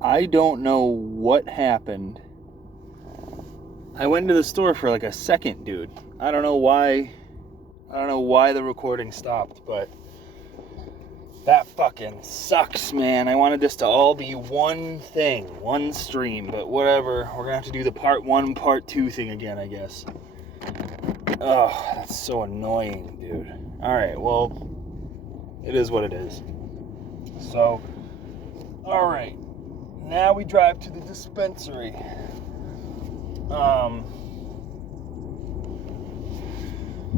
I don't know what happened. I went into the store for like a second, dude. I don't know why the recording stopped, but that fucking sucks, man. I wanted this to all be one thing, one stream, but whatever. We're gonna have to do the part 1, part 2 thing again, I guess. Oh, that's so annoying, dude. Alright, well, it is what it is. So, alright. Now we drive to the dispensary.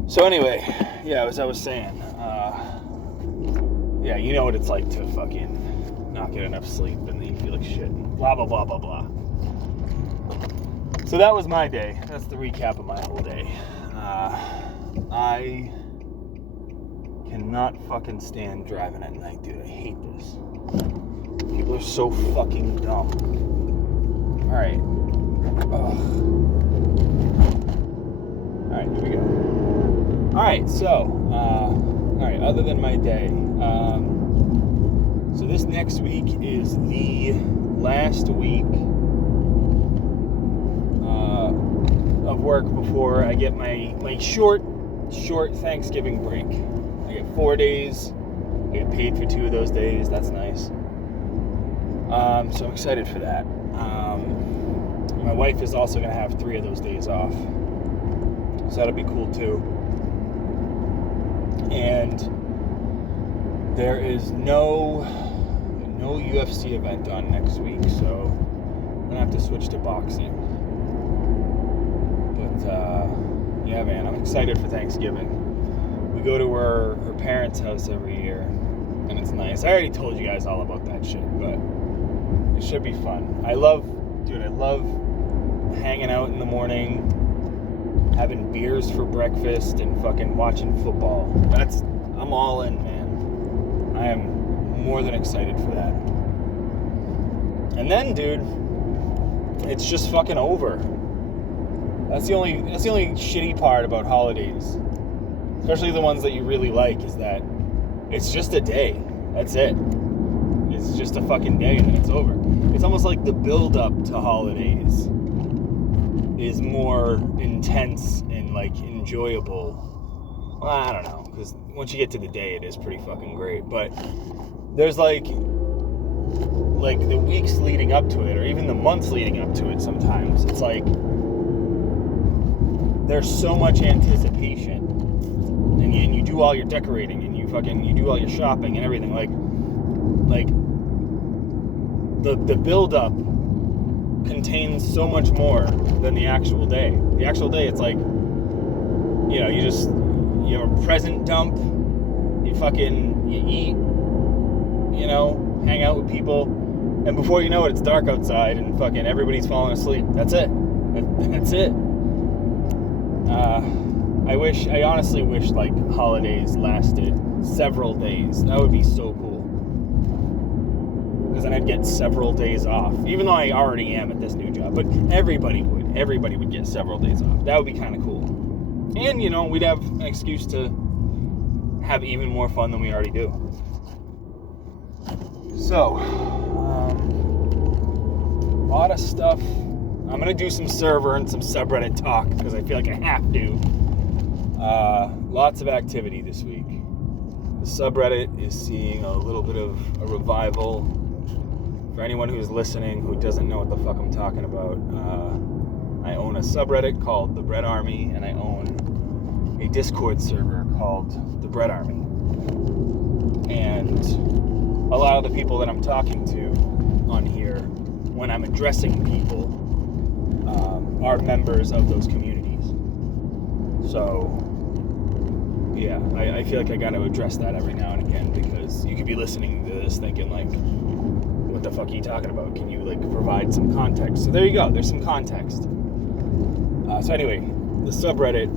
So anyway, yeah, as I was saying, yeah, you know what it's like to fucking not get enough sleep and then you feel like shit. Blah, blah, blah, blah, blah. So that was my day. That's the recap of my whole day. I cannot fuccan stand driving at night, dude. I hate this. People are so fucking dumb. Alright. Alright, here we go. Alright, so, other than my day, so this next week is the last week of work before I get my short Thanksgiving break. I get 4 days. I get paid for 2 of those days. That's nice. So I'm excited for that. My wife is also going to have 3 of those days off. So that'll be cool too. And there is no UFC event on next week, so I'm going to have to switch to boxing. But, yeah, man, I'm excited for Thanksgiving. We go to her parents' house every year, and it's nice. I already told you guys all about that shit, but it should be fun. I love hanging out in the morning, having beers for breakfast, and fucking watching football. I'm all in, man. I am more than excited for that. And then, dude, it's just fucking over. That's the only shitty part about holidays, especially the ones that you really like, is that it's just a day. That's it. It's just a fucking day and then it's over. It's almost like the build-up to holidays is more intense and, like, enjoyable. Well, I don't know, because once you get to the day, it is pretty fucking great. But there's, like the weeks leading up to it, or even the months leading up to it sometimes. It's like there's so much anticipation. And you do all your decorating, and you do all your shopping and everything. Like the build-up contains so much more than the actual day. The actual day, it's like, you have a present dump, you eat, hang out with people, and before you know it, it's dark outside and fucking everybody's falling asleep. That's it. That's it. I honestly wish, like, holidays lasted several days. That would be so cool. Because then I'd get several days off. Even though I already am at this new job. But everybody would get several days off. That would be kind of cool. And, we'd have an excuse to have even more fun than we already do. So, a lot of stuff. I'm going to do some server and some subreddit talk because I feel like I have to. Lots of activity this week. The subreddit is seeing a little bit of a revival. For anyone who's listening who doesn't know what the fuck I'm talking about, I own a subreddit called The Bread Army, and I own a Discord server called The Bread Army. And a lot of the people that I'm talking to on here, when I'm addressing people, are members of those communities. So, yeah, I feel like I got to address that every now and again, because you could be listening to this thinking, like, what the fuck are you talking about? Can you, like, provide some context? So there you go. There's some context. So anyway, the subreddit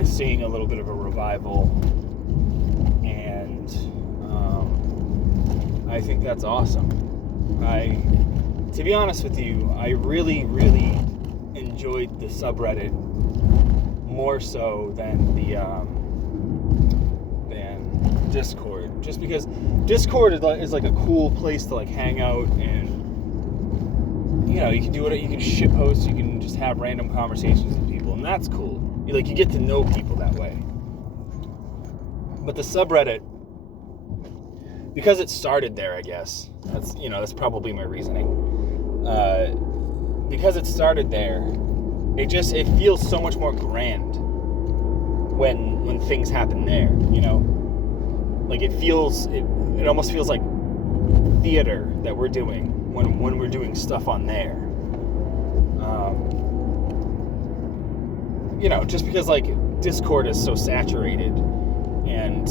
is seeing a little bit of a revival, and I think that's awesome. To be honest with you, I really, really enjoyed the subreddit more so than than Discord, just because Discord is like a cool place to, like, hang out and you can do it. You can shit post. You can just have random conversations with people, and that's cool. You get to know people that way. But the subreddit, because it started there, I guess that's probably my reasoning. Because it started there, it feels so much more grand when things happen there. It almost feels like theater that we're doing when we're doing stuff on there. Just because Discord is so saturated, and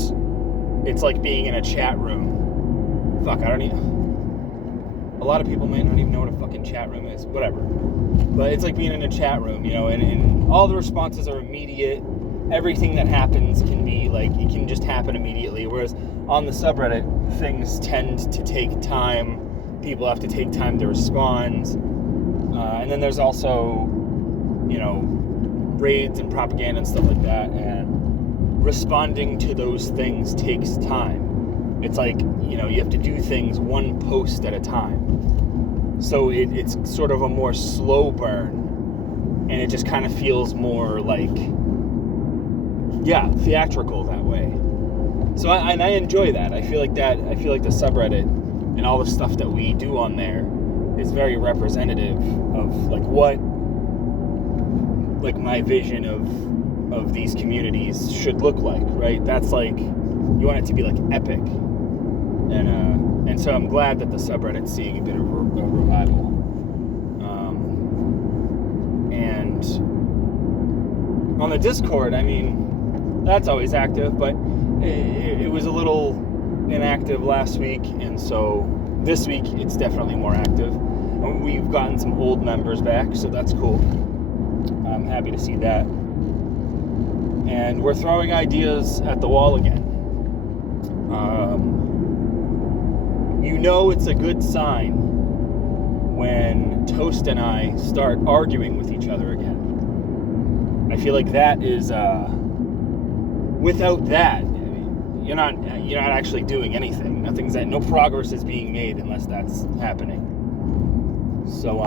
it's like being in a chat room. Fuck, a lot of people might not even know what a fucking chat room is. Whatever. But it's like being in a chat room, and all the responses are immediate. Everything that happens can be it can just happen immediately. Whereas on the subreddit, things tend to take time. People have to take time to respond. And then there's also, raids and propaganda and stuff like that. And responding to those things takes time. It's you have to do things one post at a time. So it's sort of a more slow burn. And it just kind of feels more theatrical that way. So I enjoy that. I feel like the subreddit and all the stuff that we do on there is very representative of what my vision of these communities should look like, right? That's you want it to be epic. And so I'm glad that the subreddit's seeing a bit of a revival. And on the Discord, that's always active, but it was a little inactive last week, and so this week it's definitely more active. And we've gotten some old members back, so that's cool. I'm happy to see that. And we're throwing ideas at the wall again. It's a good sign when Toast and I start arguing with each other again. I feel like that is without that, you're not actually doing anything. No progress is being made unless that's happening. So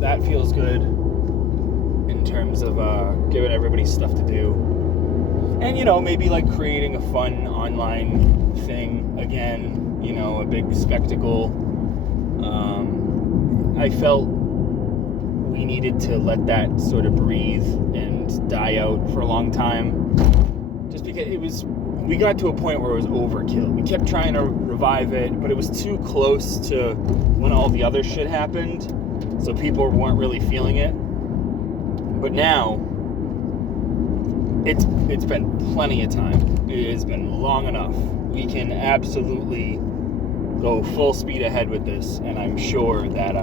that feels good in terms of giving everybody stuff to do. And maybe creating a fun online thing again, a big spectacle. I felt we needed to let that sort of breathe and die out for a long time, just because we got to a point where it was overkill. We kept trying to revive it, but it was too close to when all the other shit happened, so people weren't really feeling it. But now it's been plenty of time. It has been long enough. We can absolutely go full speed ahead with this, and I'm sure that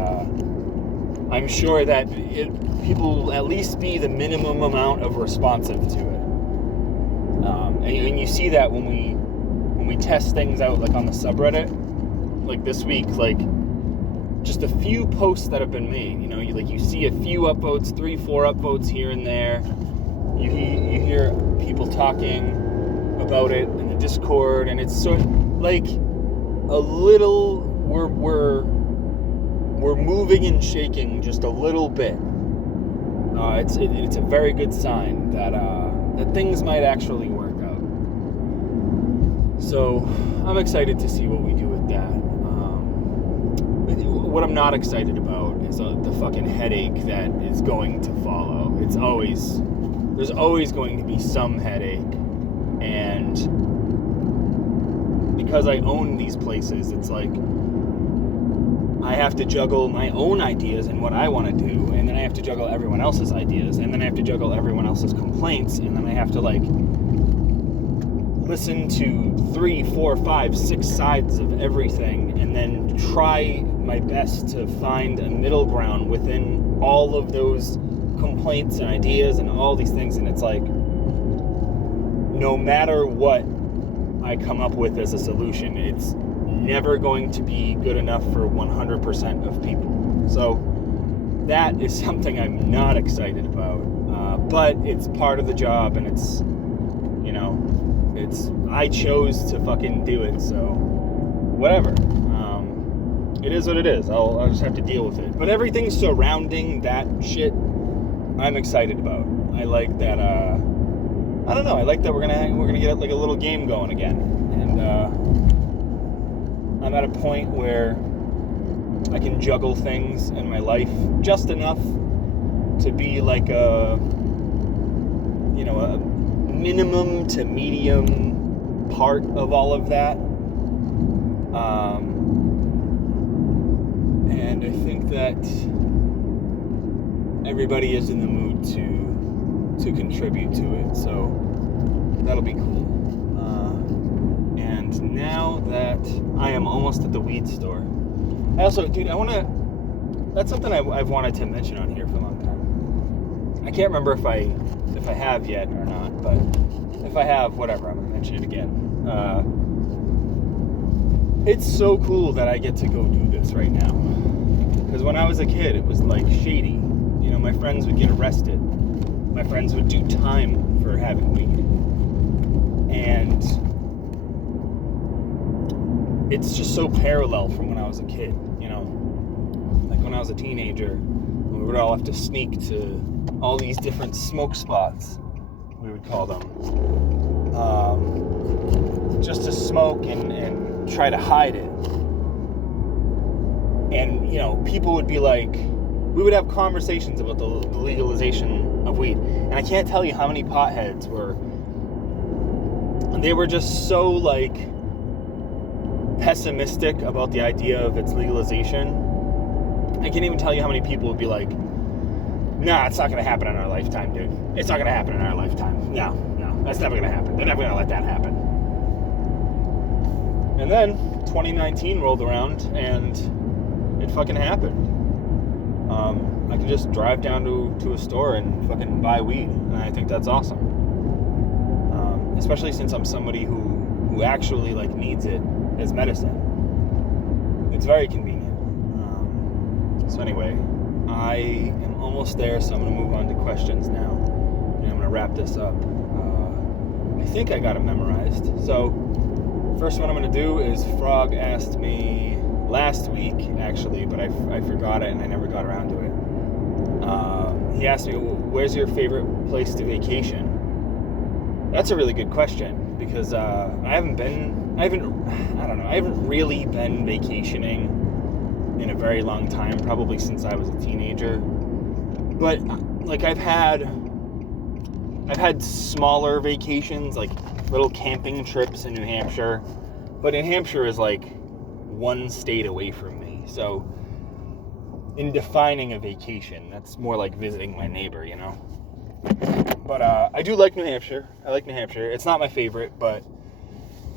people will at least be the minimum amount of responsive to it. And you see that when we test things out, on the subreddit, this week, just a few posts that have been made. You see a few upvotes, 3-4 upvotes here and there. You hear people talking about it in the Discord, and it's sort of a little. We're moving and shaking just a little bit. It's a very good sign that things might actually work out. So I'm excited to see what we do with that. What I'm not excited about is the fucking headache that is going to follow. There's always going to be some headache, and because I own these places, it's I have to juggle my own ideas and what I want to do, and then I have to juggle everyone else's ideas, and then I have to juggle everyone else's complaints, and then I have to listen to 3, 4, 5, 6 sides of everything, and then try my best to find a middle ground within all of those complaints and ideas and all these things. And it's no matter what I come up with as a solution, it's never going to be good enough for 100% of people. So that is something I'm not excited about, but it's part of the job, and it's I chose to fucking do it, so whatever. it is what it is. I'll just have to deal with it. But everything surrounding that shit, I'm excited about. I like that. I don't know. I like that we're gonna get like a little game going again, and I'm at a point where I can juggle things in my life just enough to be like a minimum to medium part of all of that. And I think that everybody is in the mood to contribute to it, so that'll be cool. And now that I am almost at the weed store, I also, dude, that's something I've wanted to mention on here for a long time. I can't remember if I have yet or not, but if I have, whatever, I'm gonna mention it again. It's so cool that I get to go do this right now. Because when I was a kid, it was like shady. You know, my friends would get arrested. My friends would do time for having weed. And it's just so parallel from when I was a kid, you know? Like when I was a teenager, we would all have to sneak to all these different smoke spots, we would call them, just to smoke and try to hide it. And, you know, people would be like, we would have conversations about the legalization of weed. And I can't tell you how many potheads they were just so, like, pessimistic about the idea of its legalization. I can't even tell you how many people would be like, nah, it's not going to happen in our lifetime, dude. It's not going to happen in our lifetime. No, that's never going to happen. They're never going to let that happen. And then 2019 rolled around and it fucking happened. I can just drive down to a store and fucking buy weed, and I think that's awesome. Especially since I'm somebody who actually like needs it as medicine. It's very convenient. So anyway, I am almost there, so I'm going to move on to questions now, and I'm going to wrap this up. I think I got it memorized. So first one I'm going to do is Frog asked me last week, actually, but I forgot it and I never got around to it. He asked me, where's your favorite place to vacation? That's a really good question, because I haven't really been vacationing in a very long time, probably since I was a teenager. But like I've had smaller vacations, like little camping trips in New Hampshire, but New Hampshire is like one state away from me, so in defining a vacation, that's more like visiting my neighbor, you know. But I do like New Hampshire. I like New Hampshire. It's not my favorite, but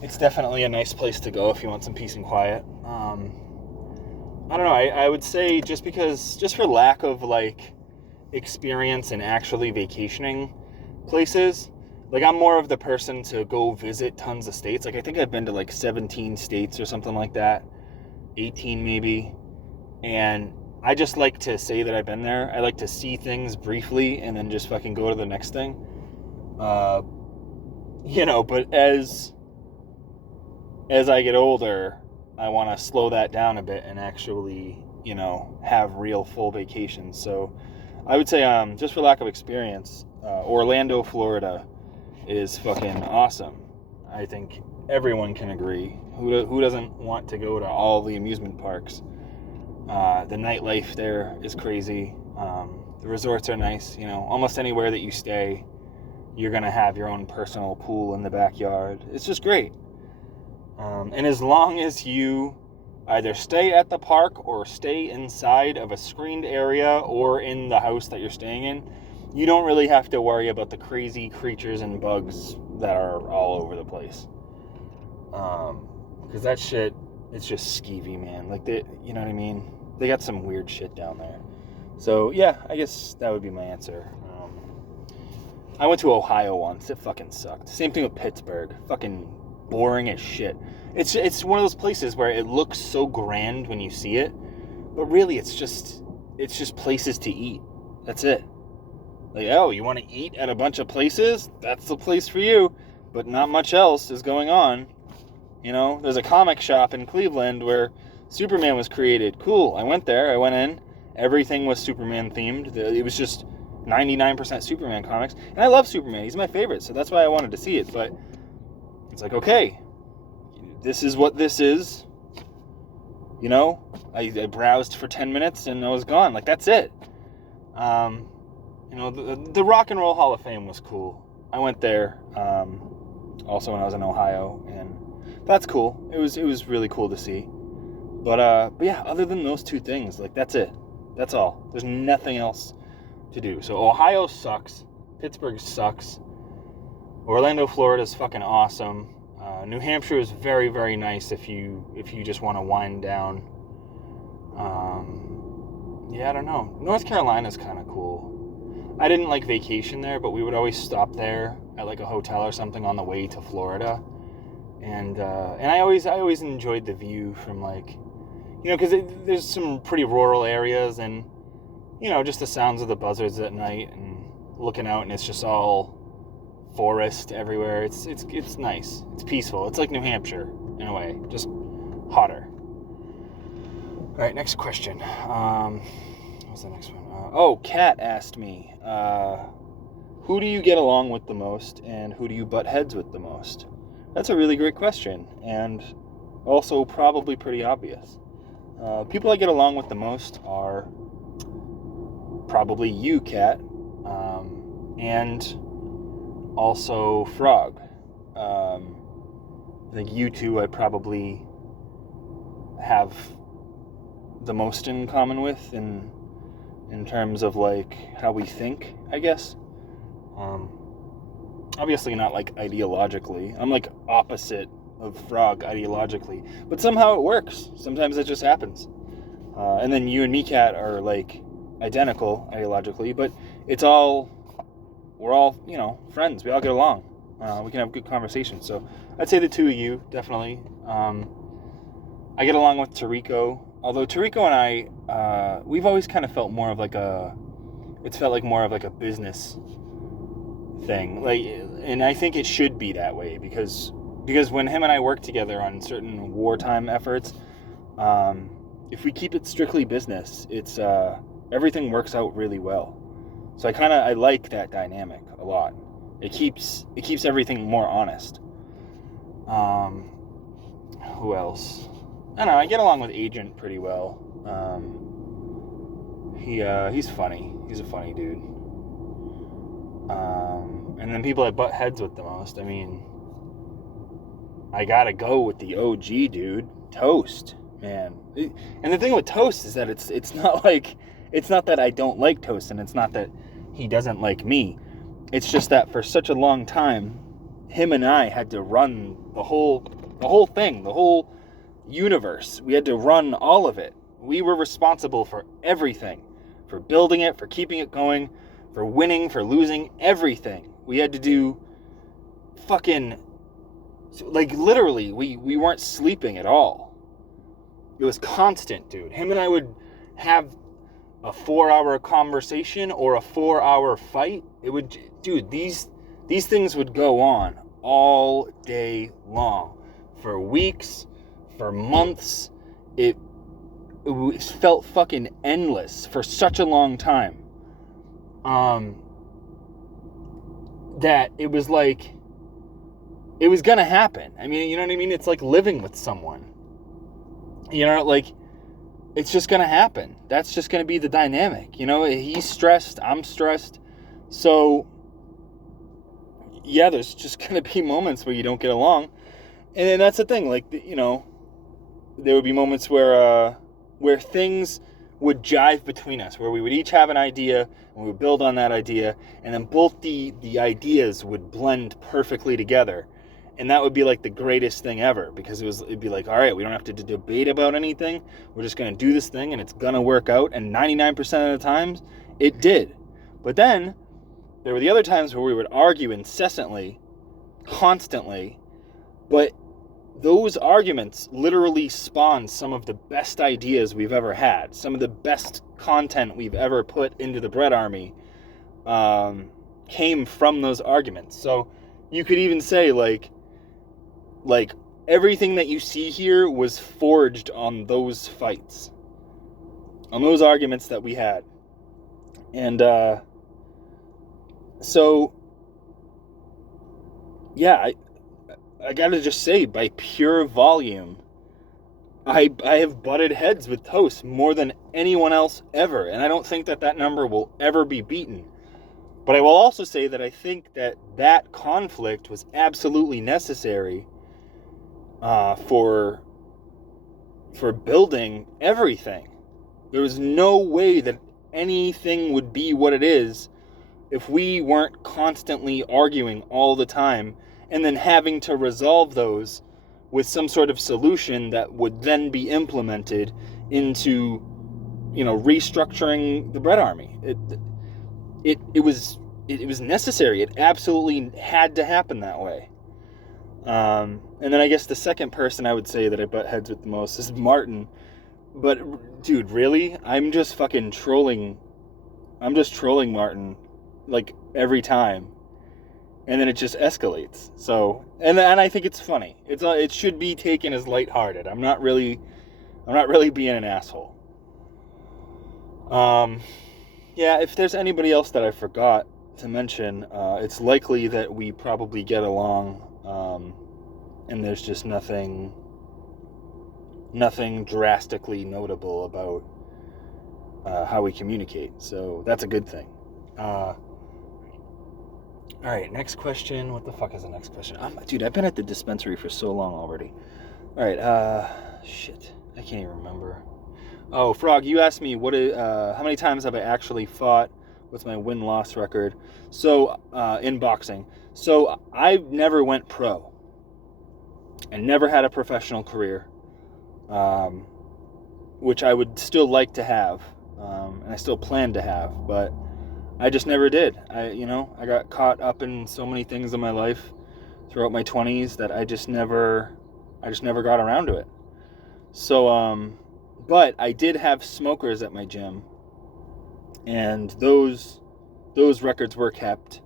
it's definitely a nice place to go if you want some peace and quiet. I don't know, I would say just for lack of like experience in actually vacationing places, like I'm more of the person to go visit tons of states. Like I think I've been to like 17 states or something like that, 18 maybe, and I just like to say that I've been there. I like to see things briefly and then just fucking go to the next thing. You know, but as I get older, I want to slow that down a bit and actually, you know, have real full vacations. So I would say, just for lack of experience, Orlando, Florida is fucking awesome. I think everyone can agree. Who doesn't want to go to all the amusement parks? The nightlife there is crazy. The resorts are nice. You know, almost anywhere that you stay, you're going to have your own personal pool in the backyard. It's just great. And as long as you either stay at the park or stay inside of a screened area or in the house that you're staying in, you don't really have to worry about the crazy creatures and bugs that are all over the place. Because that shit, it's just skeevy, man. Like, you know what I mean? They got some weird shit down there. So, yeah, I guess that would be my answer. I went to Ohio once. It fucking sucked. Same thing with Pittsburgh. Fucking boring as shit. It's one of those places where it looks so grand when you see it, but really it's just places to eat. That's it. Like, oh, you want to eat at a bunch of places? That's the place for you. But not much else is going on. You know, there's a comic shop in Cleveland where Superman was created. Cool. I went there. I went in. Everything was Superman themed. It was just 99% Superman comics. And I love Superman. He's my favorite, so that's why I wanted to see it. But it's like, okay, this is what this is. You know, I browsed for 10 minutes and I was gone. Like, that's it. You know, the Rock and Roll Hall of Fame was cool. I went there also when I was in Ohio, and that's cool. It was really cool to see. But yeah, other than those two things, like, that's it. That's all. There's nothing else to do. So Ohio sucks. Pittsburgh sucks. Orlando, Florida is fucking awesome. New Hampshire is very, very nice if you just want to wind down. Yeah, I don't know. North Carolina's kind of cool. I didn't like vacation there, but we would always stop there at like a hotel or something on the way to Florida. And I always enjoyed the view from, like, you know, because there's some pretty rural areas, and, you know, just the sounds of the buzzards at night and looking out, and it's just all forest everywhere. It's nice. It's peaceful. It's like New Hampshire in a way, just hotter. All right, next question. What's the next one? Kat asked me, who do you get along with the most, and who do you butt heads with the most? That's a really great question, and also probably pretty obvious. People I get along with the most are probably you, Kat, and also Frog. I think you two I probably have the most in common with in terms of, like, how we think, I guess. Obviously not, like, ideologically. I'm, like, opposite of Frog ideologically, but somehow it works. Sometimes it just happens. And then you and me, Kat, are, like, identical ideologically, but we're all, you know, friends. We all get along. We can have good conversations. So I'd say the two of you, definitely. I get along with Tariko, although Tariko and I, we've always kind of felt more of like it's felt like more of like a business thing. Like, and I think it should be that way because when him and I work together on certain wartime efforts, if we keep it strictly business, it's everything works out really well. So I like that dynamic a lot. It keeps everything more honest. Who else? I don't know. I get along with Agent pretty well. He's funny. He's a funny dude. And then people I butt heads with the most. I mean, I gotta go with the OG dude, Toast, man. And the thing with Toast is that it's not that I don't like Toast, and it's not that he doesn't like me. It's just that for such a long time, him and I had to run the whole thing, the whole universe. We had to run all of it. We were responsible for everything, for building it, for keeping it going, for winning, for losing, everything. We had to do fucking, like, literally, we weren't sleeping at all. It was constant, dude. Him and I would have a 4-hour conversation or a 4-hour fight. It would, dude, these things would go on all day long, for weeks, for months. It felt fucking endless for such a long time. That it was like, it was gonna happen. I mean, you know what I mean? It's like living with someone. You know, like, it's just gonna happen. That's just gonna be the dynamic. You know, he's stressed, I'm stressed. So, yeah, there's just gonna be moments where you don't get along. And then that's the thing, like, you know, there would be moments where things would jive between us, where we would each have an idea, and we would build on that idea, and then both the ideas would blend perfectly together. And that would be like the greatest thing ever, because it'd be like, all right, we don't have to debate about anything. We're just going to do this thing, and it's going to work out. And 99% of the times, it did. But then, there were the other times where we would argue incessantly, constantly, but those arguments literally spawned some of the best ideas we've ever had. Some of the best content we've ever put into the Bread Army came from those arguments. So you could even say, like everything that you see here was forged on those fights, on those arguments that we had. And so, yeah, I gotta just say, by pure volume, I have butted heads with Toast more than anyone else ever, and I don't think that number will ever be beaten. But I will also say that I think that conflict was absolutely necessary for building everything. There was no way that anything would be what it is if we weren't constantly arguing all the time and then having to resolve those with some sort of solution that would then be implemented into, restructuring the Bread Army. It was necessary. It absolutely had to happen that way. And then I guess the second person I would say that I butt heads with the most is Martin. But dude, really? I'm just trolling Martin like every time. And then it just escalates. So, and I think it's funny. It should be taken as lighthearted. I'm not really being an asshole. Yeah, if there's anybody else that I forgot to mention, it's likely that we probably get along, and there's just nothing drastically notable about how we communicate. So that's a good thing. All right, next question. What the fuck is the next question? Dude, I've been at the dispensary for so long already. All right, shit. I can't even remember. Oh, Frog, you asked me how many times have I actually fought? What's my win-loss record? So, in boxing. So, I never went pro. And never had a professional career. Which I would still like to have. And I still plan to have, but I just never did. I got caught up in so many things in my life throughout my 20s that I just never got around to it. So, but I did have smokers at my gym, and those records were kept,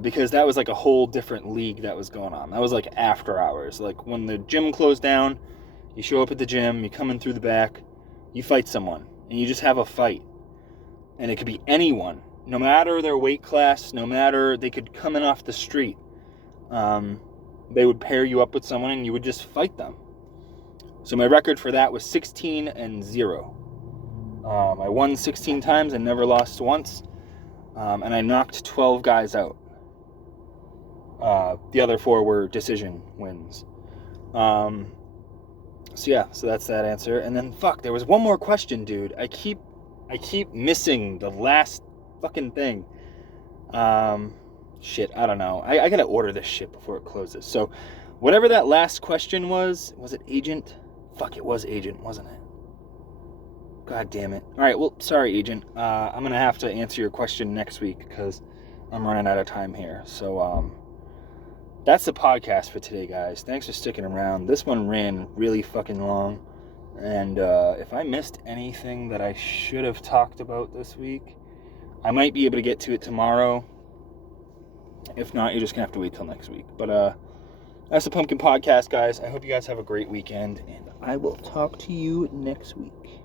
because that was like a whole different league that was going on. That was like after hours. Like when the gym closed down, you show up at the gym, you come in through the back, you fight someone, and you just have a fight. And it could be anyone, no matter their weight class, no matter, they could come in off the street. They would pair you up with someone and you would just fight them. So my record for that was 16-0. I won 16 times and never lost once. And I knocked 12 guys out. The other 4 were decision wins. So that's that answer. And then, there was one more question, dude. I keep missing the last fucking thing. Shit, I don't know. I gotta order this shit before it closes. So, whatever that last question was it Agent? It was Agent, wasn't it? God damn it. Alright, well, sorry, Agent. I'm gonna have to answer your question next week because I'm running out of time here. So, that's the podcast for today, guys. Thanks for sticking around. This one ran really fucking long. And if I missed anything that I should have talked about this week, I might be able to get to it tomorrow. If not, you're just going to have to wait till next week. But that's the Pumpkin Podcast, guys. I hope you guys have a great weekend, and I will talk to you next week.